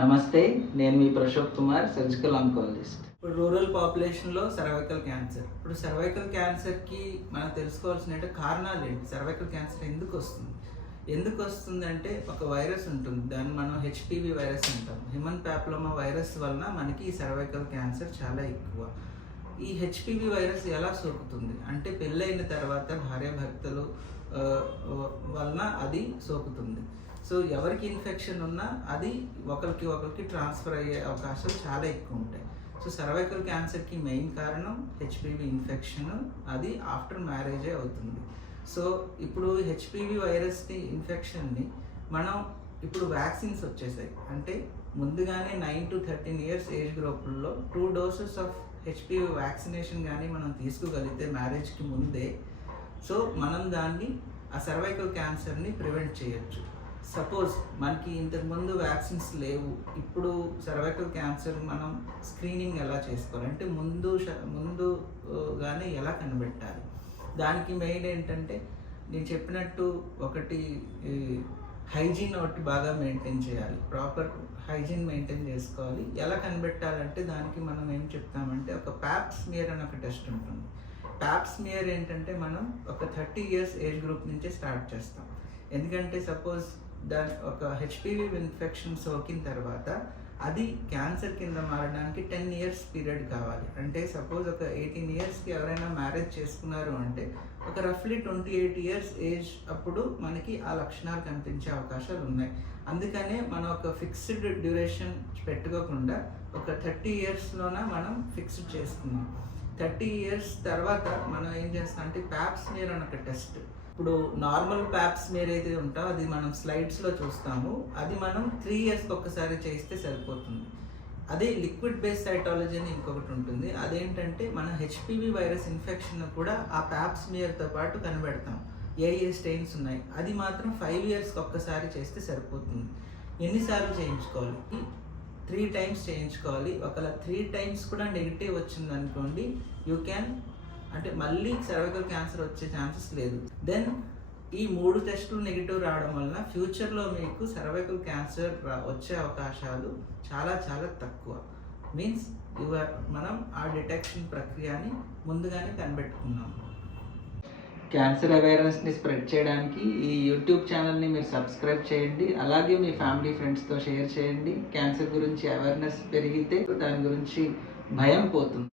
నమస్తే నేను మీ ప్రశోక్ కుమార్ సర్జికల్ ఆంకాలజిస్ట్ ఇప్పుడు రూరల్ పాపులేషన్లో సర్వైకల్ క్యాన్సర్ ఇప్పుడు సర్వైకల్ క్యాన్సర్కి మనం తెలుసుకోవాల్సిన కారణాలు ఏంటి? సర్వైకల్ క్యాన్సర్ ఎందుకు వస్తుంది? ఎందుకు వస్తుంది అంటే ఒక వైరస్ ఉంటుంది. దాన్ని మనం హెచ్పివి వైరస్ అంటాం. హ్యూమన్ ప్యాప్లోమా వైరస్ వలన మనకి ఈ సర్వైకల్ క్యాన్సర్ చాలా ఎక్కువ. ఈ హెచ్పివి వైరస్ ఎలా సోకుతుంది? అంటే పెళ్ళైన తర్వాత భార్యాభర్తలు వలన అది సోకుతుంది. సో ఎవరికి ఇన్ఫెక్షన్ ఉన్నా అది ఒకరికి ఒకరికి ట్రాన్స్ఫర్ అయ్యే అవకాశాలు చాలా ఎక్కువ ఉంటాయి. సో సర్వైకల్ క్యాన్సర్కి మెయిన్ కారణం హెచ్పివి ఇన్ఫెక్షన్. అది ఆఫ్టర్ మ్యారేజే అవుతుంది. సో ఇప్పుడు హెచ్పివి వైరస్ని ఇన్ఫెక్షన్ని మనం ఇప్పుడు వ్యాక్సిన్స్ వచ్చేసాయి. అంటే ముందుగానే nine to thirteen years age గ్రూపుల్లో two doses of HPV vaccination కానీ మనం తీసుకోగలిగితే మ్యారేజ్కి ముందే. సో మనం దాన్ని ఆ సర్వైకల్ క్యాన్సర్ని ప్రివెంట్ చేయొచ్చు. సపోజ్ మనకి ఇంతకుముందు వ్యాక్సిన్స్ లేవు. ఇప్పుడు సర్వైకల్ క్యాన్సర్ మనం స్క్రీనింగ్ ఎలా చేసుకోవాలి? అంటే ముందు ముందుగానే ఎలా కనిపెట్టాలి? దానికి మెయిన్ ఏంటంటే నేను చెప్పినట్టు ఒకటి హైజీన్ ఒకటి బాగా మెయింటైన్ చేయాలి. ప్రాపర్ హైజీన్ మెయింటైన్ చేసుకోవాలి. ఎలా కనిపెట్టాలంటే దానికి మనం ఏం చెప్తామంటే ఒక ప్యాప్ స్మియర్ అని ఒక టెస్ట్ ఉంటుంది. ప్యాప్ స్మియర్ ఏంటంటే మనం ఒక థర్టీ ఇయర్స్ ఏజ్ గ్రూప్ నుంచే స్టార్ట్ చేస్తాం. ఎందుకంటే సపోజ్ దాని ఒక హెచ్పివి ఇన్ఫెక్షన్ సోకిన తర్వాత అది క్యాన్సర్ కింద మారడానికి టెన్ ఇయర్స్ పీరియడ్ కావాలి. అంటే సపోజ్ ఒక ఎయిటీన్ ఇయర్స్కి ఎవరైనా మ్యారేజ్ చేసుకున్నారు అంటే ఒక రఫ్లీ ట్వంటీ ఎయిట్ ఇయర్స్ ఏజ్ అప్పుడు మనకి ఆ లక్షణాలు కనిపించే అవకాశాలు ఉన్నాయి. అందుకనే మనం ఒక ఫిక్స్డ్ డ్యూరేషన్ పెట్టుకోకుండా ఒక థర్టీ ఇయర్స్లోన మనం ఫిక్స్డ్ చేసుకున్నాం థర్టీ ఇయర్స్ తర్వాత మనం ఏం చేస్తాం అంటే ప్యాప్స్ మీర్ అని ఒక టెస్ట్ ఇప్పుడు నార్మల్ ప్యాప్స్ ఏదైతే ఉంటా అది మనం స్లైడ్స్లో చూస్తాము. అది మనం త్రీ ఇయర్స్కి ఒక్కసారి చేస్తే సరిపోతుంది. అదే లిక్విడ్ బేస్ సైటాలజీ అని ఇంకొకటి ఉంటుంది. అదేంటంటే మన హెచ్పివి వైరస్ ఇన్ఫెక్షన్ కూడా ఆ ప్యాప్స్ మీర్తో పాటు కనబెడతాం. ఏ ఏ స్టెయిన్స్ ఉన్నాయి. అది మాత్రం ఫైవ్ ఇయర్స్కి ఒక్కసారి చేస్తే సరిపోతుంది. ఎన్నిసార్లు చేయించుకోవాలి? త్రీ టైమ్స్ చేయించుకోవాలి. ఒకవేళ త్రీ టైమ్స్ కూడా నెగిటివ్ వచ్చింది అనుకోండి యూ క్యాన్ అంటే మళ్ళీ సర్వైకల్ క్యాన్సర్ వచ్చే ఛాన్సెస్ లేదు. దెన్ ఈ మూడు టెస్టులు నెగిటివ్ రావడం వలన ఫ్యూచర్లో మీకు సర్వైకల్ క్యాన్సర్ వచ్చే అవకాశాలు చాలా చాలా తక్కువ. మీన్స్ యువర్ మనం ఆ డిటెక్షన్ ప్రక్రియని ముందుగానే కనిపెట్టుకున్నాం. క్యాన్సర్ అవేర్నెస్ని స్ప్రెడ్ చేయడానికి ఈ యూట్యూబ్ ఛానల్ని మీరు సబ్స్క్రైబ్ చేయండి. అలాగే మీ ఫ్యామిలీ ఫ్రెండ్స్తో షేర్ చేయండి. క్యాన్సర్ గురించి అవేర్నెస్ పెరిగితే దాని గురించి భయం పోతుంది.